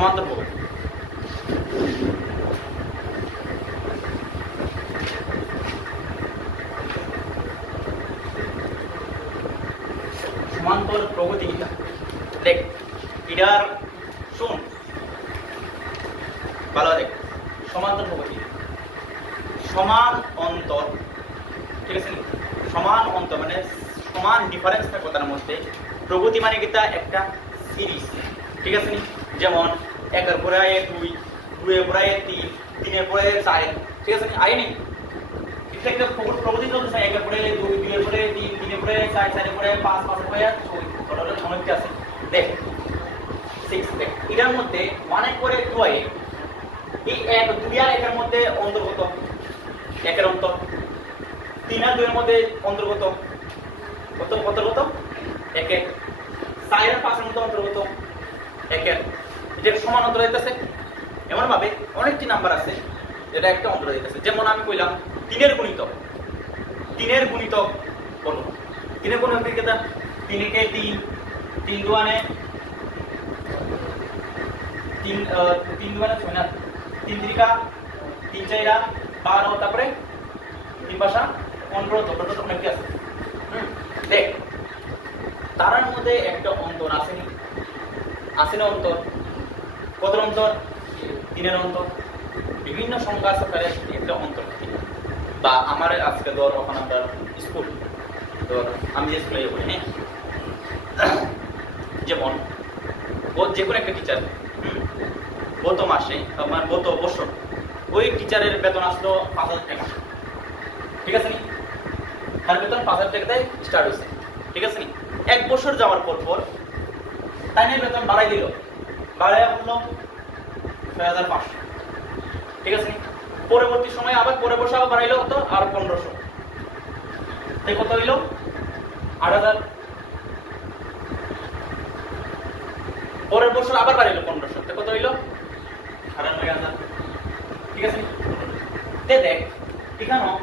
সমান্তর প্রগতি। সমান্তর প্রগতি কিটা দেখ, এটার শুন ভালো দেখ, সমান্তর প্রগতি সমান অন্তর, ঠিক আছে, সমান অন্তর মানে সমান ডিফারেন্স থাকবে তার মধ্যে। প্রগতি মানে কিটা একটা সিরিজ, ঠিক আছে, যেমন 1 এর পরে 2, 2 এর পরে 3, 3 এর পরে 4, ঠিক আছে, আইনি এটা একটা প্রগতি চলতেছে। 1 এর পরে 2, 2 এর পরে 3, 3 এর পরে 4, 4 এর পরে 5, 5 এর পরে 6, টোটাল অনেকটা আছে। দেখ 6, দেখ এটার মধ্যে 1 এর পরে 2 এই 1, 2 আর 1 এর মধ্যে অন্তর্গত 1 এর অন্তর, 3 আর 2 এর মধ্যে অন্তর্গত কত অন্তর্গত 1 এর, 4 আর 5 এর মধ্যে অন্তর্গত 1 এর, এটা সমান অন্তর হইতাছে। এমন ভাবে অনেকটি নাম্বার আছে যেটা একটা অন্তর হইতাছে। যেমন আমি কইলাম 3 এর গুণিতক, 3 এর গুণিতক বলো, 3 এর গুণিতক কিটা, 3 কে 3, 3 দুয়ানে 3, 3 দুয়ানে 6 না, 3 3 3 4 12, তারপরে 3 5 15, টোটাল অনেকটি আছে। দেখ তার মধ্যে একটা অন্তর আসেনি, আসেনি অন্তর, কত অন্তর, 3 এর অন্তর। বিভিন্ন সংখ্যা সহকারে একটা অন্তর, বা আমার আজকে ধর ওখানে আমরা স্কুল, ধর আমি যে স্কুলে পড়ি, হ্যাঁ, যেমন যে কোনো একটা টিচার গত মাসে আমার গত বছর ওই টিচারের বেতন আসলো 5,000 টাকা, ঠিক আছে, তার বেতন 5,000 টাকায় স্টার্ট হয়েছে, ঠিক আছে। 1 বছর যাওয়ার পর পর তাই বেতন বাড়াই দিল, বাড়াই বললো 6,500, ঠিক আছে। পরবর্তী সময় আবার পরের বছর আবার বাড়াইলো কত, আর 1500, তাই কত হইল 8,000। পরের বছর আবার বাড়াইলো 1500, তাই কত হইল 98,000, ঠিক আছে। দেখ এখানেও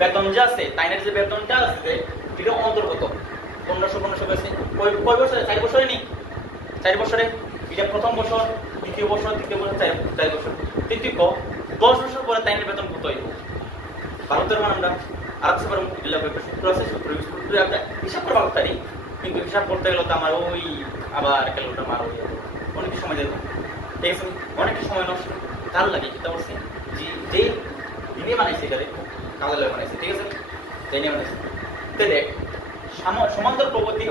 বেতন যে আছে, তাইনের যে বেতনটা আছে এটা অন্তর্গত 1500 গেছে কয় বছরে, 4 বছরে নি, 4 বছরে। এটা প্রথম বছর, দ্বিতীয় বছর, তৃতীয় বছর, 4 বছর, তৃতীয় 10 বছর পরে তাইনের বেতন কত হইব ভারতের মান আমরা আরেকশো বার হিসাব করে ভালো পারি, কিন্তু হিসাব করতে গেলে তো আমার ওই আবার ক্যালকুলেটার মার হয়ে যাবে, অনেক সময় দেবো, ঠিক আছে, অনেক সময় নষ্ট তার লাগে। চিন্তা করছি যে দিনে বানাইছে এটারে কালো লাগে বানাইছে, ঠিক আছে, জেনে বানাইছে। তো দেখ সমান্তর প্রগতি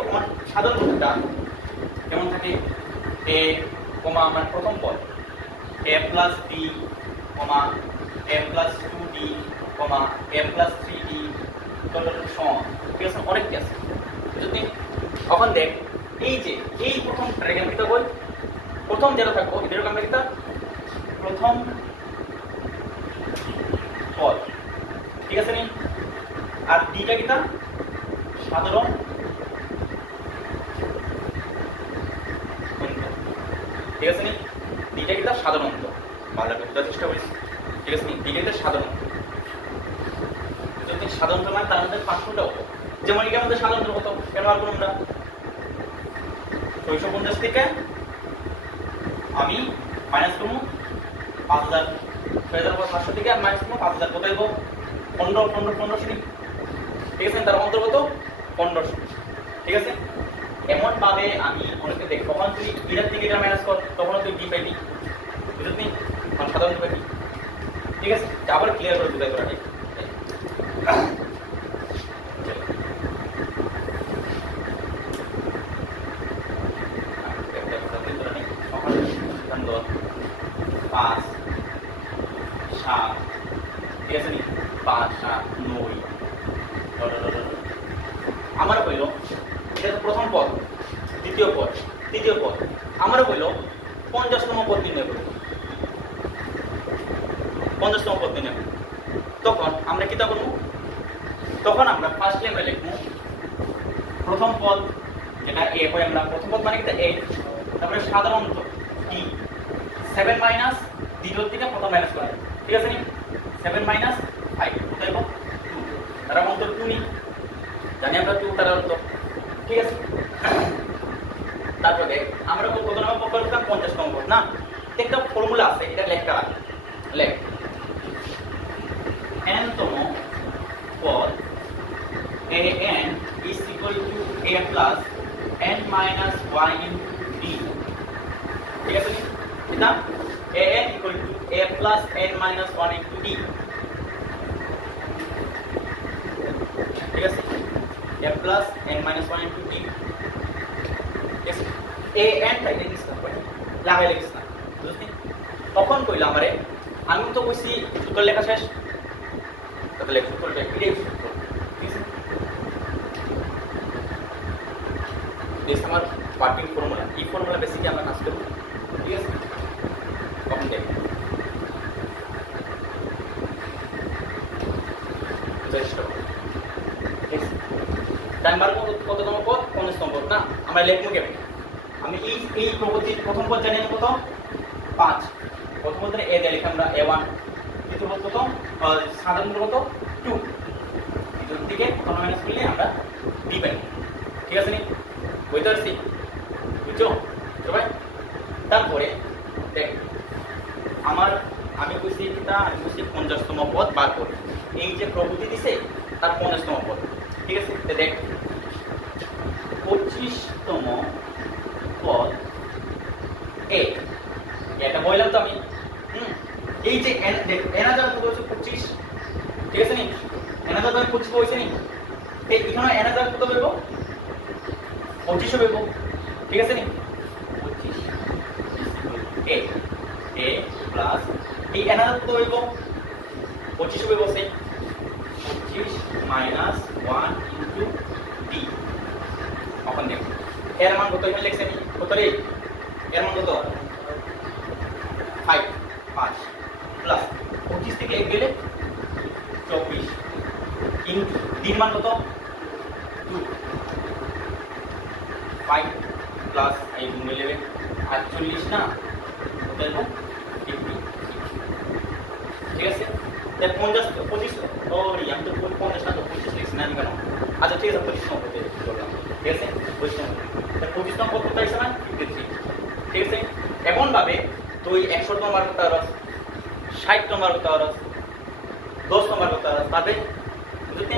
সাধারণ পদ্ধতিটা কেমন থাকে, এ কমা আমার প্রথম পদ a plus b comma a plus 2d comma a plus 3d total সমান, ঠিক আছে, অনেকটি আছে। যদি এখন দেখ এই যে এই প্রথম ট্রায়াঙ্গেলটা বল, প্রথম যেটা থাকবো এটার আমরা কিটা প্রথম পদ, ঠিক আছে নি, আর ডিটা কিটা সাধারণ, ঠিক আছে নি, ডিটা কিটা সাধারণ, ভালো করে বোঝার চেষ্টা করিস, ঠিক আছে নি, ডিটা কিটা সাধারণ। যদি সাধারণত মানে তার মধ্যে 500টা হতো, যেমন এটার মধ্যে সাধারণত কত কেন আর আমরা 650 থেকে আমি মাইনাস করবো 5000, 6500 থেকে মাইনাস করবো 5000, কত দেবো 1500, ঠিক আছে, তার অন্তর্গত 1500, ঠিক আছে। এমন ভাবে আমি অনেকে দেখ কখন তুই এটার থেকে এটা মাইনাস কর তখন তুই ডি পাইবি, বুঝলি, সাধারণ পাইবি, ঠিক আছে। আবার ক্লিয়ার করে বুঝাই করা আমার হইল এটা প্রথম পদ, দ্বিতীয় পদ, তৃতীয় পদ, আমার হইল 50তম পদ নির্ণয় করব, 50তম পদ নির্ণয়। তখন আমরা কিতা করবো, তখন আমরা ফার্স্টলি আমরা লিখবো প্রথম পদ যেটা এ হয়, আমরা প্রথম পদ মানে কিতা এ, তারপরে সাধারণত ডি 7 মাইনাস দ্বিতীয় থেকে প্রথম মাইনাস করা, ঠিক আছে নি, 7 মাইনাস 5 কোথায় গো 2, তার অন্তর 2 নি, জানি আমরা 2 তার অন্তর, ঠিক আছে। তারপরে আমরা কত নম্বর পদ করতাম 50তম পদ না, একটা ফর্মুলা আছে, এটা লেখা লেখ n-তম পদ an is equal to a plus n minus 1 into d, ঠিক আছে এটা an equal to a plus n minus 1 into d, ঠিক আছে a plus n minus 1 into d, ঠিক আছে an টাই লিখিস না, লাগাই লিখিস না, বুঝলি? তখন কইলা আমারে, আমি তো কইছি সূত্র লেখা শেষ, তাহলে সূত্রটা এটাই সূত্র, ঠিক আছে এই আমার ওয়ার্কিং ফর্মুলা, এই ফর্মুলা বেসিক্যালি আমরা কাজ করব, ঠিক আছে তখন দেখ টাইমার কততম পদ 50তম পদ না, আমরা লিখবো কেমন? আমি এই প্রগতির প্রথম পদ জানি কত 5, প্রথম পদে a দিয়ে লিখে আমরা a1, দ্বিতীয় পদ কত সাধারণ কত 2, দ্বিতীয় দিকে প্রথম মাইনাস করলে আমরা b পাই, ঠিক আছে নি বুঝতে পারছি, বুঝছো সবাই? তারপরে দেখ আমি কইছি এটা, আমি কইছি 50তম পদ বার করি, এই যে প্রগতি দিছে তার 50তম পদ, ঠিক আছে দেখ 25তম পদ a, এটা বললাম তো আমি, এই যে দেখ n হাজার কত হচ্ছে 25, ঠিক আছে নি n হাজার 25 হইছে নি, এখানে n হাজার কত হইব 25 হইব, ঠিক আছে নি 25 a a প্লাস এই n হাজার কত হইব 25 হইব, সেই 25 মাইনাস 1 ইনটু d, এখন দেখ এর মান কত এখানে লিখছেন কত রে, এর মান কত 5 প্লাস 25 থেকে 1 গেলে 24 ইনটু d মান কত 2, 5 প্লাস এই গুণ নেবে 48 না কত হলো 50, ঠিক আছে তাহলে 50 25 ও আমি তো 50 না তো 25 লিখছি না কেন, আচ্ছা ঠিক আছে 25 নম্বর দিয়ে করলাম, ঠিক আছে 25 নম্বর কত পাইছ না 53, ঠিক আছে এমন ভাবে তুই 100 নম্বর করতে পারছ, 60 নম্বর করতে পারছ, 10 নম্বর করতে পারছ, তবে বুঝতে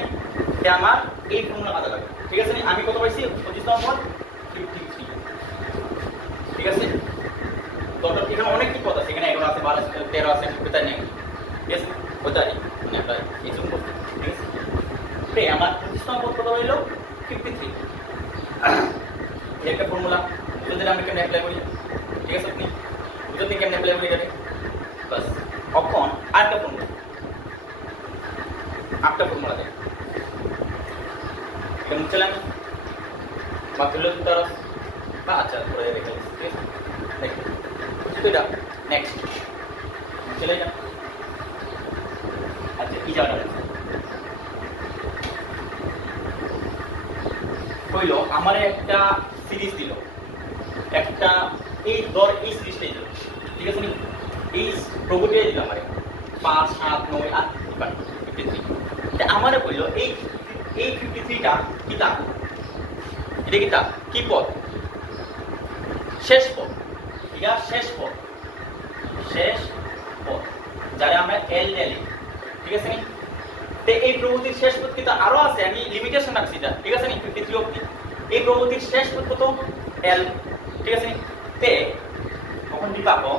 যে আমার এই ফর্মুলা কাজে লাগে, ঠিক আছে আমি কত পাইছি 25 নম্বর 53, ঠিক আছে টোটাল এখানে অনেক কি পদ আছে, এখানে 11 আছে 12 আছে 13 আছে কোথায় নেই, ঠিক আছে কোথায় মানে আমরা এই জন্য করতে, ঠিক আছে আমার 25 নম্বর কত হইলো 53, একটা ফর্মুলা যদি আমরা কেমনে অ্যাপ্লাই করি, ঠিক আছে আপনি যদি কেমনে অ্যাপ্লাই করি এটাকে বাস, এখন আরেকটা ফর্মুলা দেয় এটা মুছে আমি বা তুলে তার বা আচ্ছা করে রেখে ঠিক আছে দেখো এটা নেক্সট চলে যা, আচ্ছা কি জায়গাটা হইলো আমার একটা সিরিজ দিল, একটা এই ধর এই সিরিজটাই দিল, ঠিক আছে এই প্রগতিটাই দিল আমার 5 7 9 8 53, আমারে কইলো এই 53টা কিতা, এটা কিতা কি পদ শেষ পদ, এটা শেষ পদ যারা আমরা এল লিখি, ঠিক আছে নি তে এই প্রগতির শেষ পদ কিতা আরো আছে, আমি লিমিটেশন রাখছি এটা, ঠিক আছে নি 53 অবধি, এই প্রগতির শেষ পদ কত এল, ঠিক আছে নি তে তখন কি পাবো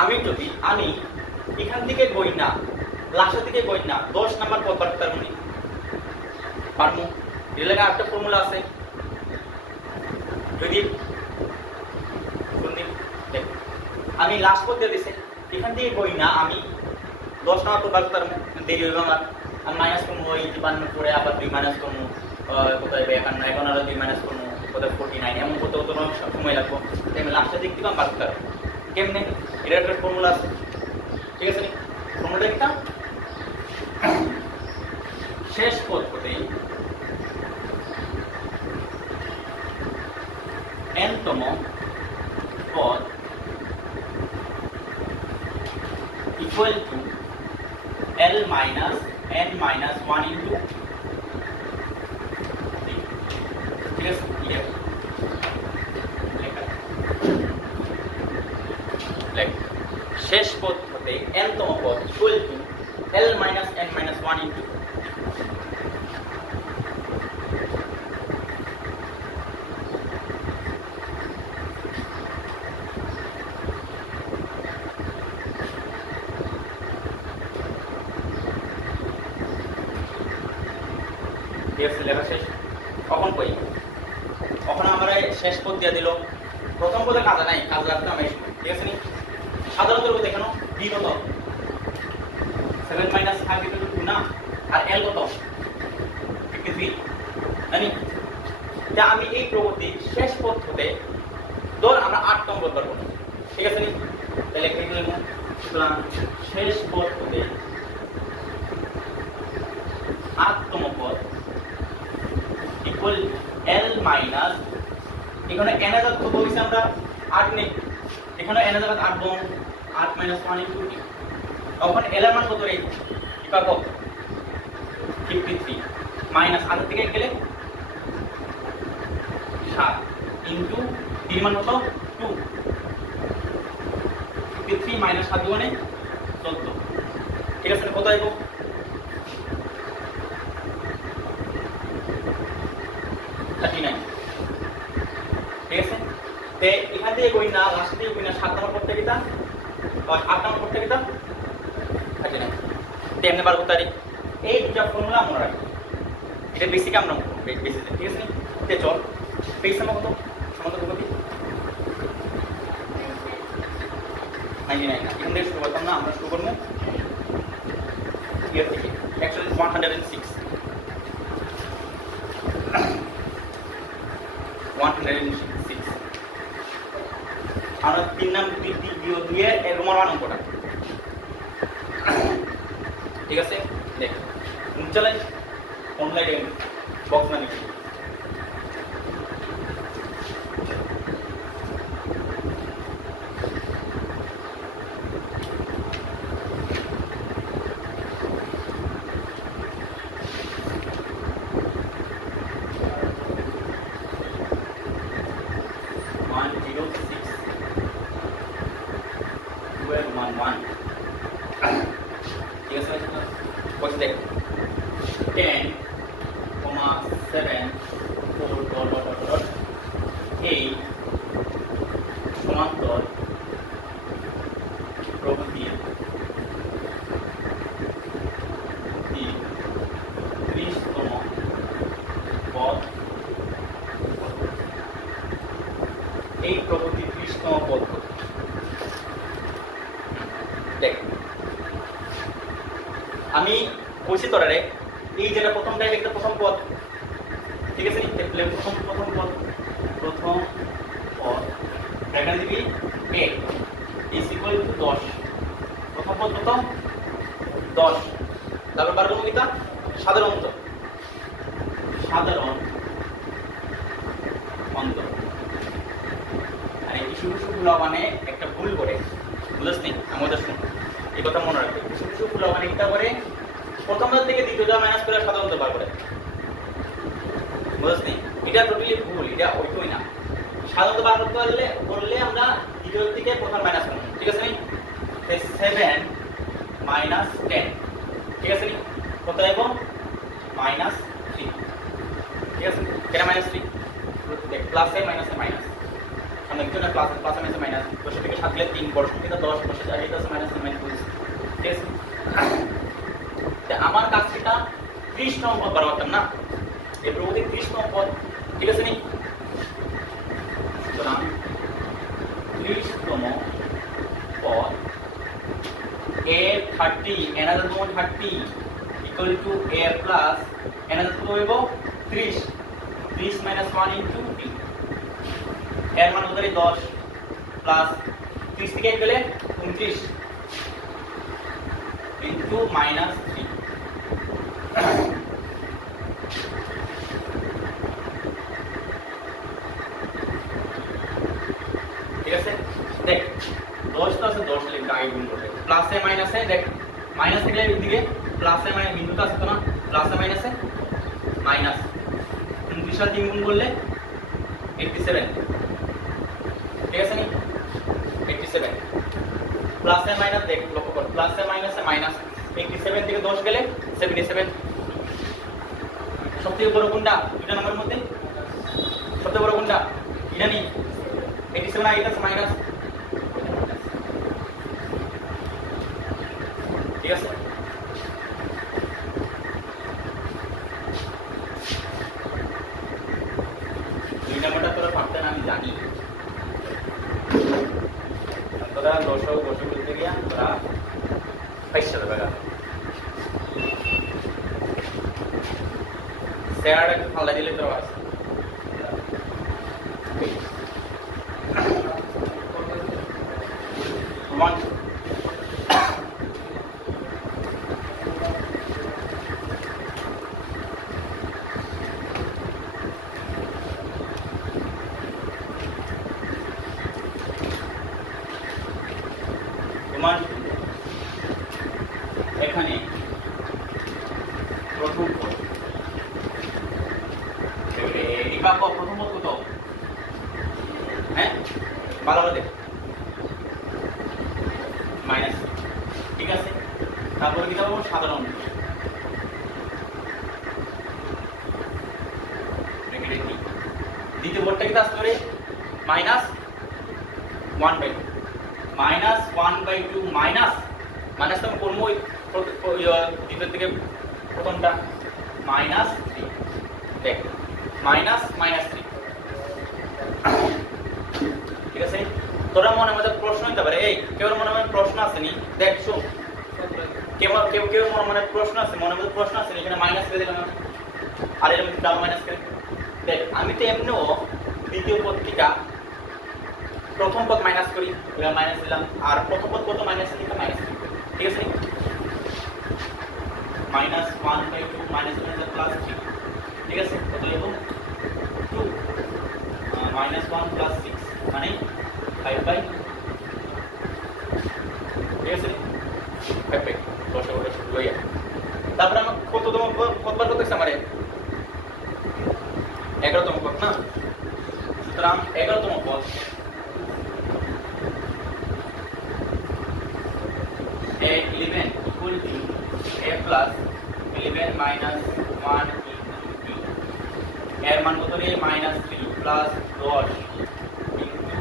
আমি যদি আমি এখান থেকে বই না লাস্টের দিকে বই না 10 নাম্বার পদ বার করতে পারবো, এর লাগা একটা ফর্মুলা আছে, যদি আমি লাস্ট পদ দিয়ে দিছি এখান থেকে বই না আমি 10 নাম্বার পদ বার করতে দেরি হইব আমার, আমি মাইনাস করবো ওই 52 পরে আবার 2 মাইনাস করবো কোথায় 51 এখন আরো 2 মাইনাস করবো কোথায় 49, এমন কত কত সময় লাগবো, আমি লাস্টের দিক থেকে বার করতে পারবো কেমনে, এটা একটা ফর্মুলা আছে, ঠিক আছে ফর্মুলাটা কি শেষ পদ হতে n-তম পদ equal to l minus n minus 1 into, ঠিক আছে লেখ শেষ পদ হতে n তম পদ equal to l minus n minus 1 into লেখা শেষ। কখন কই কখন আমরা শেষ পদ দিয়ে দিল, প্রথম পদে কাজ নাই, কাজ রাখতে আমি ঠিক আছে নি। সাধারণত রূপে দেখানো b কত 7 মাইনাস 5 ইকুয়াল টু 2 না, আর l কত 53 জানি। তা আমি এই প্রবৃত্তি শেষ পদ হতে ধর আমরা 8 তম পদ করব, ঠিক আছে নি। তাহলে কি লিখব, সুতরাং শেষ পদ হতে 8 তম পদ ইকুয়াল l মাইনাস, এখানে n এর কত হইছে আমরা 8 নেই, এখানে n এর 8 বং 8 মাইনাস 1 ইনটু t, তখন l এর মান কত রে কি পাবো 53 মাইনাস আগে থেকে গেলে 7 ইনটু t এর মান কত 2, 53 মাইনাস 7 মানে 14, ঠিক আছে কত আইবো 39, ঠিক আছে। তে এখান থেকে কই না লাস্ট থেকে কই না 7 নম্বর পদটা কিটা আর 8 নম্বর পদটা কিটা 39, তে এমনি বার করতে পারি। এই দুটো ফর্মুলা মনে রাখি, এটা বেসিক আমরা বেসিক, ঠিক আছে। তে চল পেজ নাম্বার কত সমাধান করব, 99 না, এখান থেকে শুরু করতাম না, আমরা শুরু করব ইয়ার থেকে অ্যাকচুয়ালি 106 আমরা 3 নাম 2 এর রোমান মান অঙ্কটা, ঠিক আছে। দেখ চলে অনলাইন বক্স না লিখি, ঠিক আছে। বলছি দেখ 10, 7, 4, 8 সমান্তর প্রবৃত্তির 30তম পদ, এই প্রবৃত্তির 30তম পদ দেখ আমি বলছি তোরা রে, এই যেটা প্রথমটাই একটা প্রথম পদ, ঠিক আছে। প্রথম পদ এখানে দিবি 8 ইজ ইকুয়াল টু 10, প্রথম পদ কত 10, তারপর বার করব কিটা সাধারণ অন্তর, আর এই কিছু মানে একটা ভুল করে বুঝছ নি, আমাদের শুন এই কথা মনে রাখবে, কিছু মানে একটা করে প্রথম পদ থেকে দ্বিতীয়টা মাইনাস করে সাধারণ বার করে, বুঝছ নি। এটা টোটালি ভুল, এটা ওইটাই না। সাধারণত বার করতে বললে আমরা দ্বিতীয় থেকে প্রথম মাইনাস করব, ঠিক আছে নি। 7 মাইনাস 10, ঠিক আছে নি, কত আইবো -3, ঠিক আছে। কেন -3 দেখ প্লাসে মাইনাসে মাইনাস, আমরা একটু না প্লাসে মাইনাসে মাইনাস, 10 থেকে 7 গেলে 3 বড় সংখ্যা 10, 10 আর এটা আছে মাইনাস 2, ঠিক আছে। তে আমার কাছেটা 30 নং পদ বার করতাম না, এই প্রবৃত্তি 30 নং পদ, ঠিক আছে নি। সুতরাং 30তম পদ a 30 another 30 equal to a plus another কত হইব 30, 30 minus 1 into t, এর মান হলো 10 প্লাস 30 থেকে গেলে 29 into minus 3, ঠিক আছে। দেখ 10 তো আছে, 10 লিখে আগে গুণ করবে, প্লাসে মাইনাসে দেখ মাইনাস থেকে এদিকে প্লাসে মাইনাস বিন্দুটা আছে তো না, প্লাসে মাইনাসে মাইনাস 29 আর 3 গুণ করলে 87, ঠিক আছে নি 87, প্লাসে মাইনাস দেখ লক্ষ্য কর, প্লাসে মাইনাসে মাইনাস, 87 থেকে 10 গেলে 77। সবথেকে বড় কোনটা দুইটা নম্বরের মধ্যে? সবথেকে বড় কোনটা? এটা নি 87 আর এটা মাইনাস, ঠিক আছে। দুই নম্বরটা তোরা পারতে না আমি জানি, তোরা দশক বলতে গিয়া তোরা 500 টাকা শেয়ারটা একটু ফাল্লা দিলে তোরা আছে। তোমার এখানে প্রথম পদ, প্রথম পদ কত? হ্যাঁ ভালো করে দেখ, মাইনাস, ঠিক আছে। তারপরে কি পাবো? সাধারণ, দ্বিতীয় পদটা কি আসতে পারে? মাইনাস 1/2, মাইনাস 1/2 মাইনাস মাইনাস তো করবো দ্বিতীয় থেকে প্রথমটা মাইনাস 3, দেখ মাইনাস -3, ঠিক আছে। তোরা মনে মধ্যে প্রশ্ন হতে পারে, এই কেউ মনে মনে প্রশ্ন আসেনি, দেখ শোন, কেউ মনে প্রশ্ন আছে, মনের মধ্যে প্রশ্ন আছে, এখানে মাইনাস করে দিলাম আর এর মধ্যে ডাবল মাইনাস করে। দেখ আমি তো এমনিও দ্বিতীয় পত্রিকা প্রথম পদ মাইনাস করি, এটা মাইনাস দিলাম, আর প্রথম পদ কত? মাইনাস দিলাম, মাইনাস, ঠিক আছে। মাইনাস 1/2 মাইনাস প্লাস 3, ঠিক আছে। কত লিখব? 2 মাইনাস 1 প্লাস 6 মানে 5/, ঠিক আছে, 5/, দশ ওটা লইয়া। তারপরে আমার কততম কতবার করতেছে? আমারে 11তম পদ না, সুতরাং 11তম পদ a11 equal to a plus 11 minus 1 into b, এর মান কত রে? -3 প্লাস 10 into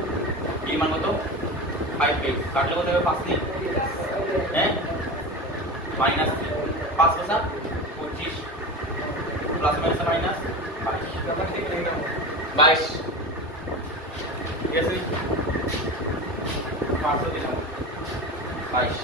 b মান কত? 5/, কাটলে কত হবে? 5 নেই, হ্যাঁ -3 5 বসা 25 প্লাস মাইনাস মাইনাস 22, ঠিক আছে। 500 দিলাম 22,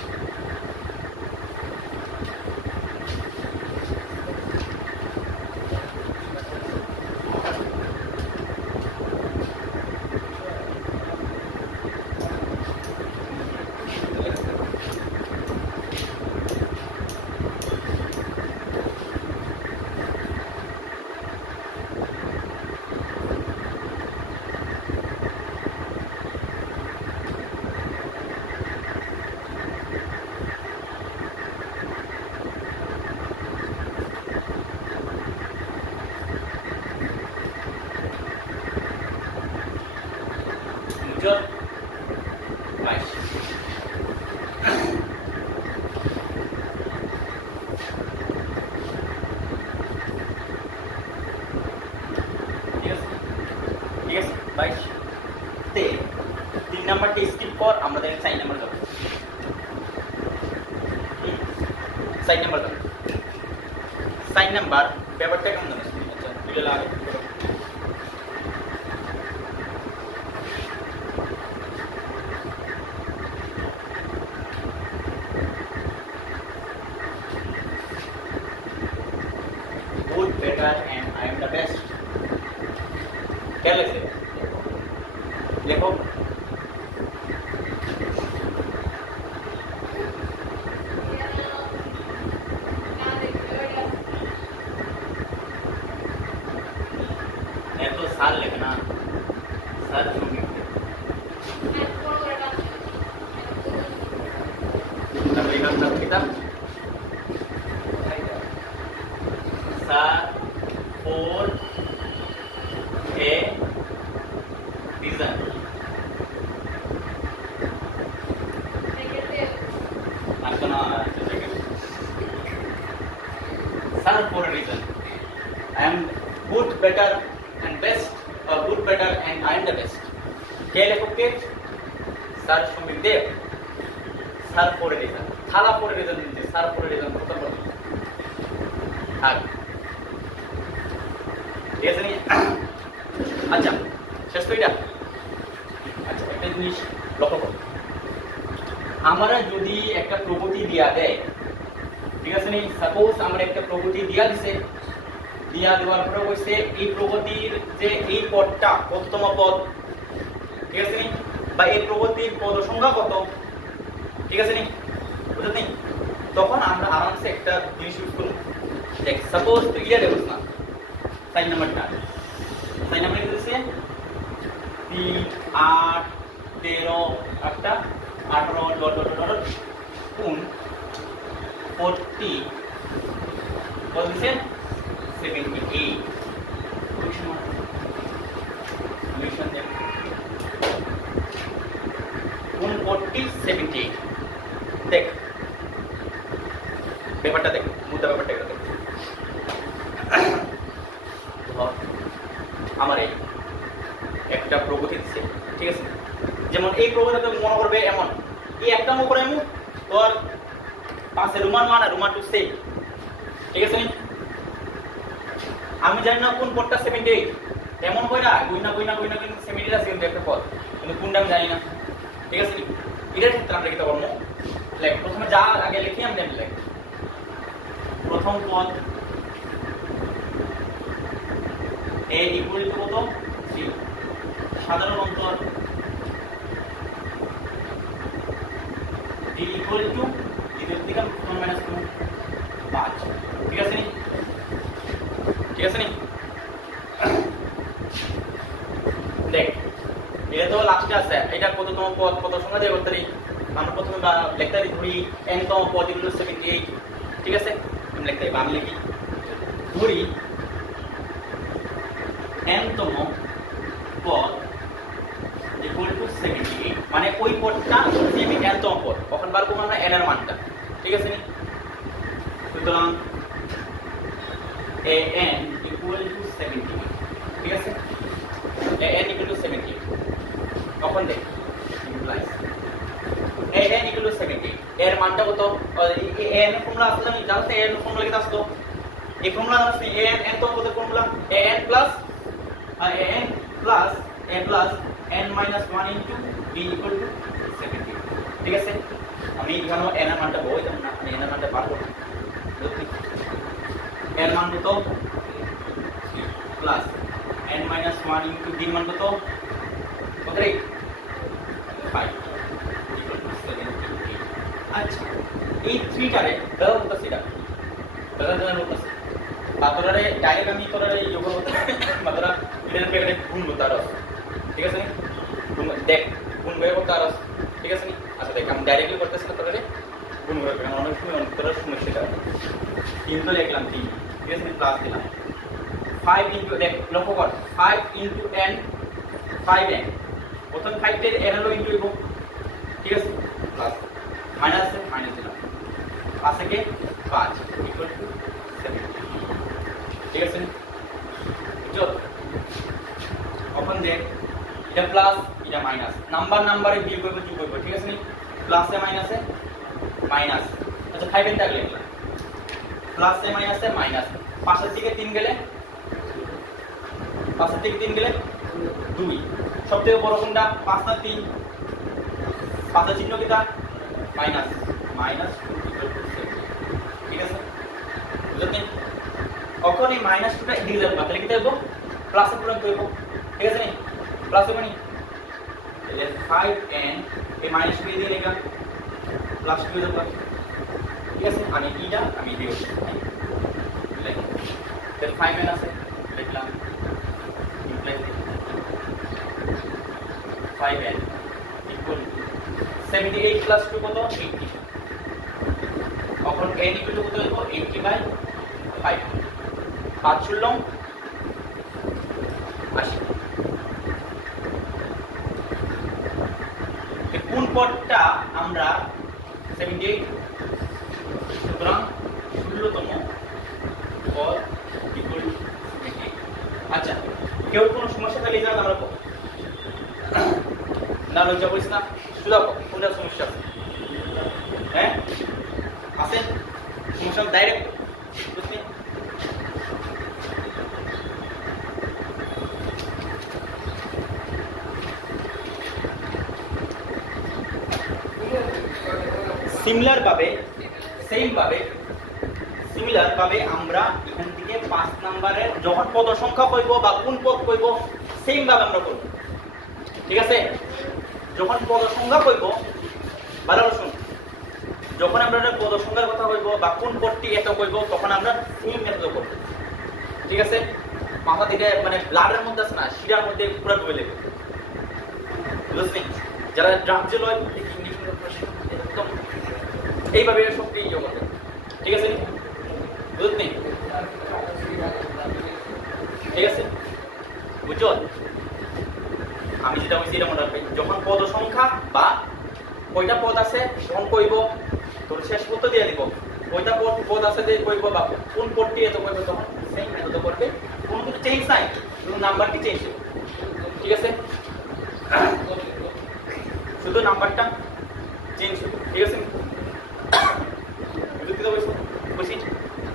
Good. Nice. Yes, nice. 3 নাম্বারটা স্কিপ কর, আমরা দেখি 4 নাম্বার যাব। 4 নাম্বার যাব। 4 নাম্বার পেপারটা কেমন জানিস? আচ্ছা, দিলে লাগে। Good, better, and I am the best. क्या लिखे? देखो तो साल लिखना, साल तब लिखा तब किताब साल 4 a reason sir for a reason, I am good better and best, good better and I am the best. কে লেখককে? Sir Samir Dev. Sir for a reason, থালা ফর এ রিজন দিচ্ছে, স্যার ফর এ রিজন কত বড় থাক, ঠিক আছে নি? আচ্ছা শেষ তো এটা। আচ্ছা একটা জিনিস লক্ষ্য করো, আমরা যদি একটা প্রগতি দিয়া দেয়, ঠিক আছে নি? সাপোজ আমরা একটা প্রগতি দিয়া দিছে, দিয়া দেওয়ার পরে কইছে এই প্রগতির যে এই পদটা কততম পদ, ঠিক আছে নি? বা এই প্রগতির পদ সংখ্যা কত, ঠিক আছে নি? বুঝতে নি? তখন আমরা আরামসে একটা জিনিস ইউজ করব। দেখ সাপোজ তুই ইয়া দেবস না, সাইন নাম্বারটা, সাইন নাম্বার দিতেছে 3 8 13 একটা 18 ডট ডট ডট কোন 40 কত দিছে 78 সলিউশন দেখ কোন 40 78 দেখ ব্যাপারটা দেখ, মুদ্রা ব্যাপারটা দেখ। আমার এই একটা প্রগতি দিচ্ছে, ঠিক আছে? যেমন এই প্রগতিটা মনে করবে এমন, এই একটা মনে করে এমন তোর পাশে রুমান 1 আর রুমান 2 সেম, ঠিক আছে? আমি জানি না কোন পদটা 78, এমন কইরা কইনা কিন্তু 78 আছে কিন্তু একটা পদ, কিন্তু কোনটা আমি জানি না, ঠিক আছে? এটার ক্ষেত্রে আমরা কি করব? লাইক প্রথমে যা আগে লিখি আমরা লিখি প্রথম পদ a ইকুয়াল টু কত 0, সাধারণ অন্তর d ইকুয়াল টু দ্বিতীয় থেকে 1 মাইনাস 2 5, ঠিক আছে নি? ঠিক আছে নি? দেখ এটা তো লাস্টে আছে, এটা কততম পদ কত সংখ্যা দিয়ে করতে পারি আমরা প্রথমে লিখতে পারি ধরি n তম পদ ইকুয়াল টু 78, ঠিক আছে? আমি লিখতে পারি, আমি লিখি ধরি n তম পদ ইকুয়াল টু 78, মানে ওই পদটা সেমি n তম পদ, কখন বার করব আমরা n এর মানটা, ঠিক আছে নি? সুতরাং an ইকুয়াল টু 78, ঠিক আছে? an ইকুয়াল টু 78 তখন দেখ ইমপ্লাইজ an ইকুয়াল টু 78 এর মানটা কত? an ফর্মুলা আসলে আমি জানতে an ফর্মুলা কি আসতো, এই ফর্মুলা আছে an তম পদের formula an plus n minus 1 into b equal to 70, ঠিক আছে? আমি এখানে n এর মানটা বই দেব না, আমি n এর মানটা বার করব, n মান কত plus n minus 1 into b মান কত কত রে 5 equal to 78। আচ্ছা এই 3 টারে দাও কত সেটা দাদা কত বাতরারে ডাইরেক্ট আমি তোরারে যোগ করব, বাতরা এর পেটে গুণ করতে আর, ঠিক আছে? দেখ গুণ করে করতে আর, ঠিক আছে? আচ্ছা দেখ আমি ডাইরেক্টলি করতেছি না, তোরারে গুণ করে কারণ অনেক সময় তোরা সমস্যা 3 তো লিখলাম 3, ঠিক আছে? প্লাস দিলাম 5 ইনটু, দেখ লক্ষ্য কর 5 ইনটু n 5n, প্রথম 5 এর n হলো ইনটু ইবো, ঠিক আছে? প্লাস মাইনাস দিলাম পাশে কে 5 ইকুয়াল টু 70, ঠিক আছে? বুঝছো? এখন দেখ এটা প্লাস এটা মাইনাস, নাম্বারে বিয়োগ করব যোগ করব, ঠিক আছে? প্লাসে মাইনাসে মাইনাস, আচ্ছা 5 এর টাকা লিখলাম প্লাসে মাইনাসে মাইনাস, পাশের দিকে 3 গেলে 2, সবথেকে বড় কোনটা 5 না 3, 5 এর চিহ্ন কিটা মাইনাস মাইনাস 2 ঠিক আছে? বুঝলেন? এখন এই মাইনাস 2টা এদিকে যাবে, তাহলে কি দেব প্লাসে পূরণ করব, ঠিক আছে? প্লাস হবে নি, তাহলে 5n এই মাইনাস 2 দিয়ে লেখা প্লাস 2 দেব, ঠিক আছে? আমি এটা আমি দিও লিখলাম, তাহলে 5n আছে লিখলাম imply 5n equal to 78 plus 2 কত 80, এখন n ইকুয়াল টু কত দেব 80/5, 5 ষোলং 80। কোন পদটা আমরা 78, সুতরাং 16তম পদ সমস্যা ডাইরেক্ট বুঝতে সিমিলার ভাবে আমরা এখান থেকে 5 নম্বরের যখন পদ সংখ্যা কইব বা কোন পদ কইব সেম ভাবে আমরা করব ঠিক আছে যখন পদ সংখ্যা কইব ভালো শুন যখন আমরা পদ সংখ্যার কথা কইব বা কোন পদটি এত কইব তখন আমরা সেম মেথড করব ঠিক আছে মাথা থেকে মানে ব্লাডের মধ্যে আছে না শিরার মধ্যে পুরো ঢুকে যাবে বুঝছেন যারা ড্রাফট লয় ইংলিশ একদম এইভাবে শক্তি ইয়ে করবে ঠিক আছে বুঝছেন ঠিক আছে বুঝছো আমি যেটা বলছি এটা মনে রাখবে যখন পদ সংখ্যা বা কয়টা পদ আছে তখন কইব তোর শেষ পদ দিয়ে দিব কয়টা পদ আছে যে কইব বা কোন পদটি এত কইব তখন সেম মেথড করবে কোনো কিছু চেঞ্জ নাই শুধু নাম্বারটি চেঞ্জ হবে ঠিক আছে শুধু নাম্বারটা চেঞ্জ হবে ঠিক আছে বুঝতে পারছো বুঝি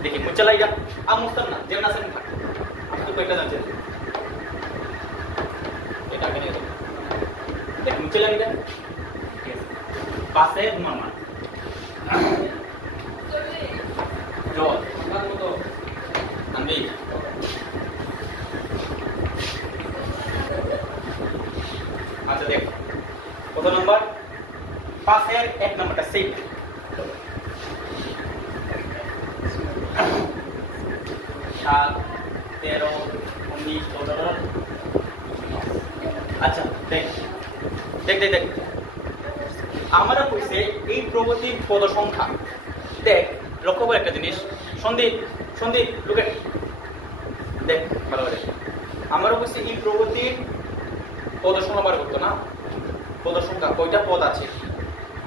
দেখি মুখ চালাই যা আর মুস্তান না যেমন আছেন থাক আপনি তো কয়টা জানছেন এটা কেন দেখি মুখ চালাই যা ঠিক আছে পাশে মামা জল মতো আনবি আচ্ছা দেখ কত নাম্বার পাশের 1 নাম্বারটা সেট 7 13 19 17 আচ্ছা দেখ আমরা কইছে এই প্রগতির পদ সংখ্যা দেখ লক্ষ্য করে একটা জিনিস সন্দীপ লুকে দেখ ভালো করে আমরা কইছে এই প্রগতির পদ সংখ্যা বার করতো না পদ সংখ্যা কয়টা পদ আছে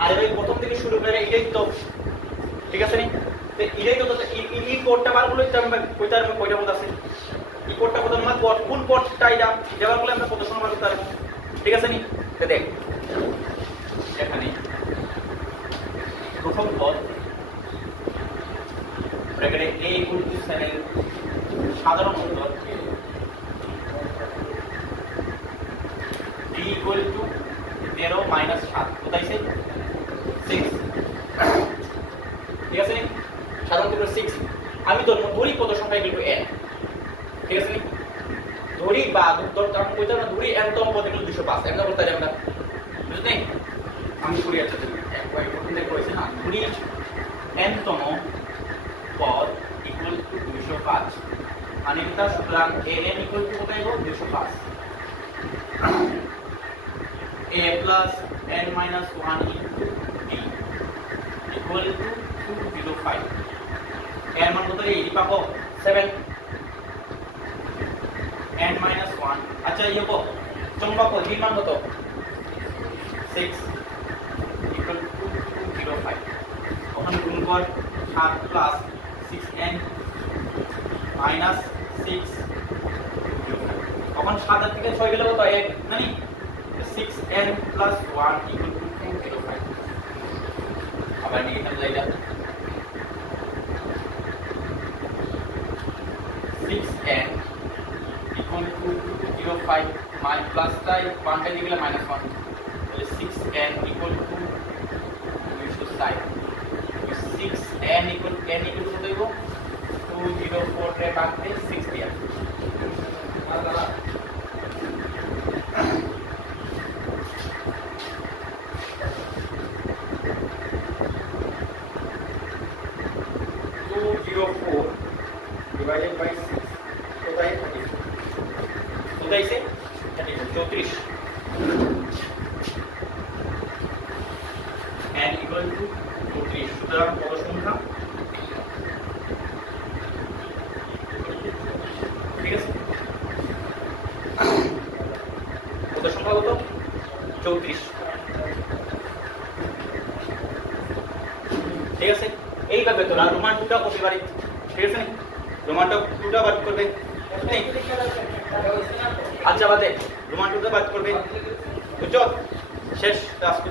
আর এই প্রথম থেকে শুরু করে এটাই তো ঠিক আছে নি তো এটাই তো এই কোডটা বার করলে কয়টা পদ আছে এই কোডটা কত নাম্বার পদ কোন পদটা এটা দেওয়ার করলে আমরা পদ সংখ্যা বার করতে পারবো ঠিক আছে নি তো দেখ এখানে প্রথম পদ ব্র্যাকেটে a = 7 সাধারণ উত্তর b = 13 - 7 কোথায় আছে 6 ঠিক আছে নি সাধারণ উত্তর 6 আমি ধরি পদ সংখ্যা এগুলো n ঠিক আছে নি ধরি বা ধরতাম কইতাম না ধরি n তম পদ এগুলো 205 এমন করতে যাবে না বুঝছেন আমি করি আছে একবার প্রথম থেকে কইছি না ধরি n তম পদ ইকুয়াল টু 205 মানে এটা সুতরাং an ইকুয়াল টু কত হবে 205 a plus n minus 1 into b equal to 205 এর মান কত এই পাবো 7 n minus 1 আচ্ছা এই হবো চৌম্বক b মান কত 6 equal to 205 ওখানে গুণ কর 7 plus 6n minus 6 তখন 7 থেকে 6 গেলে কত 1 নানি 6n plus 1 equal to 205 আবার নিয়ে যাইলা 6n equal to 205 minus plus টাই 1 টা দিলে -1 তাহলে 6n equal to 260 6n equal কত হইব 204 রে ভাগ দিয়ে 6 দিয়া আলাদা 204 divided by 6 কোথায় থাকে কোথায় আছে 34 n equal to 34 সুতরাং পদ সংখ্যা ঠিক আছে পদ সংখ্যা কত 34 ঠিক আছে এইভাবে তোরা রোমান 2টা করতে পারি ঠিক আছে রোমান 2টা বাদ করবে আচ্ছা বাদে রোমান 2টা বাদ করবে বুঝছো শেষ আজকে